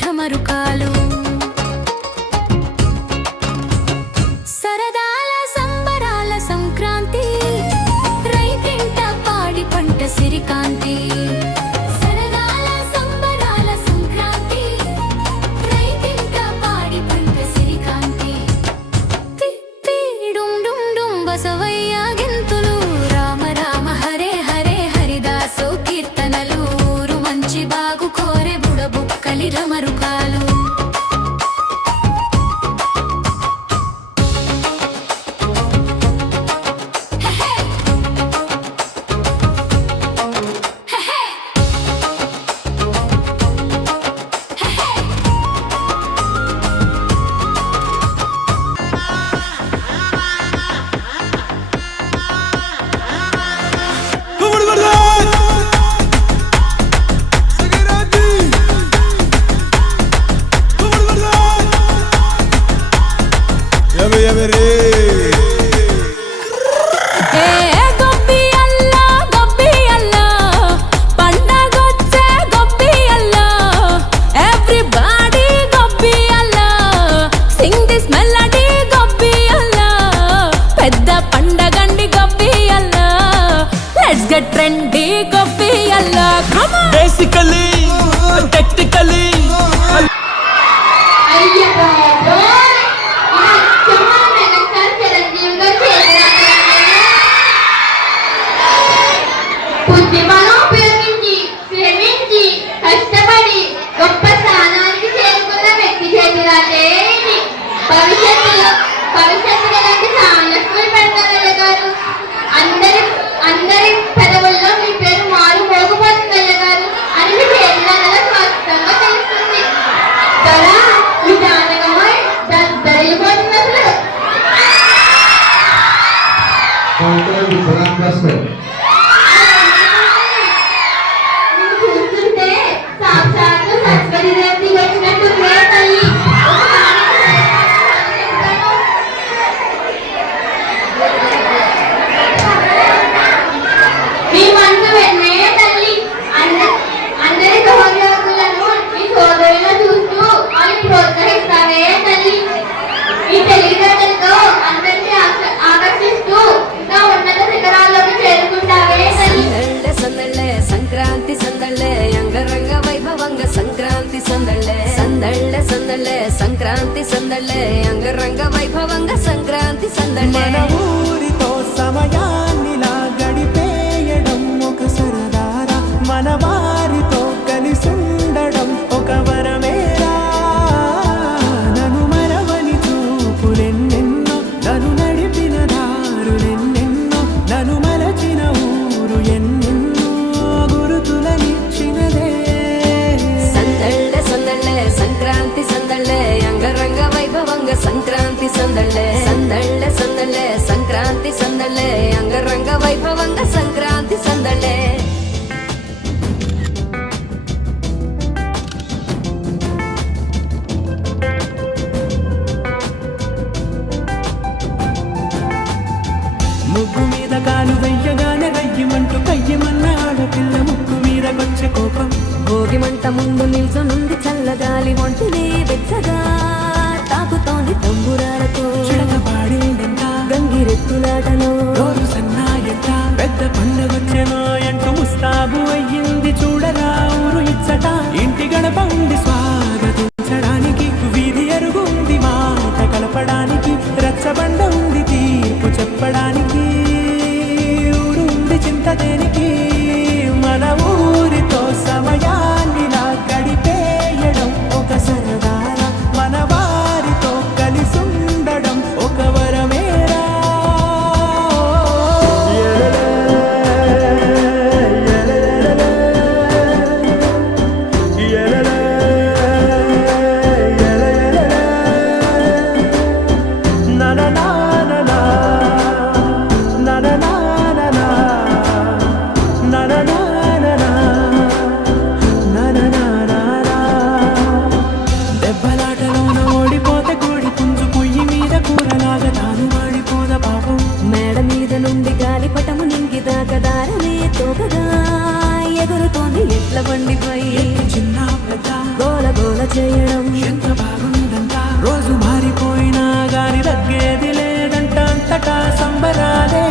ఢమరుకాలు సరదాల సంబరాల సంక్రాంతి రైతింట పాడి పంట సిరికాంతి సరదాల సంబరాల సంక్రాంతి రైతింట పాడి పంట సిరికాంతి డుమ్ డుమ్ డుమ్ బసవయ్య గెంతులు రామ రామ హరే హరే హరిదాసు కీర్తనలు ఊరు మంచి బాగు కోరె బుడబుక్కలి ఢమరుకాలు trendy coffee alla come on basically tactically ayya babo ina chama megastar chiranjeevi garu chesina buddhimano ఉపయోగించి శ్రమించి కష్టపడి గొప్ప స్థానానికి చేరుకున్న వ్యక్తి చేతిరాటే ఇది భవిష్యత్తులో ఇలాంటి సామాన్య స్కూల్ పెడతారయ్య గారు అందరి పెదవుల్లో మీ పేరు మారు మోగపోతుందయ్య గారు అని మీ చేతులలో స్పష్టంగా తెలుస్తుంది కదా మీ జాతకమై దరిగిపోతుంది అసలు చూస్తుంటే సాక్షాత్తు సరస్వతి దేవి వచ్చినట్టు తల్లి సంక్రాంతి సందళ్ళే అంగరంగ వైభవంగ సంక్రాంతి సందళ్ళే సందళ్ళే సందళ్ళే సంక్రాంతి సందళ్ళే అంగరంగ వైభవంగ సంక్రాంతి సందళ్ళే మన ఊరితో సమయాన్నిలా గడిపేయడం ఒక సరదారా మన వారితో కలిసుండడం ఒక వరమేరా నన్ను మరవని చూపులెన్నెన్నో నన్ను నడిపిన దారులెన్నెన్నో నన్ను మలచిన ఊరు ఎన్నెన్నో సంక్రాంతి సందళ్ళే అంగరంగ వైభవంగ సంక్రాంతి సందళ్ళే సందళ్ళే సందళ్ళే సంక్రాంతి సందళ్ళే అంగరంగ వైభవంగ సంక్రాంతి సందళ్ళే ముగ్గు మీద కాలు వెయ్యగానే రయ్యమంటూ కయ్యమన్న ఆడపిల్ల ముక్కు మీద వచ్చే కోపం భోగి మంట ముందు నిల్చొనుంది చల్లగాలి ఒంటిని వెచ్చగా తాకుతోంది తంబురాలతో చిడక పాడిందంట గంగిరెత్తులాటలో రోజు సన్నాయంట పెద్ద పండగొచ్చెనో అంటూ ముస్తాబు అయ్యింది చూడరా ఊరు ఇచ్చట ఇంటి గడప ఉంది స్వాగతించడానికి వీధి అరుగుంది మాట కలపడానికి రచ్చబండ ఉంది తీర్పు చెప్పడానికి ఊరు ఉంది చింత దేనికి మన ఊరితో సమయాన్నిలా గడిపేయడం ఒక సరదారా మన వారితో కలిసుండడం ఒక వరమేరా చేయడం ఎంత బాగుందంట రోజు మారిపోయినా గాని తగ్గేది లేదంట అంతటా సంబరాలే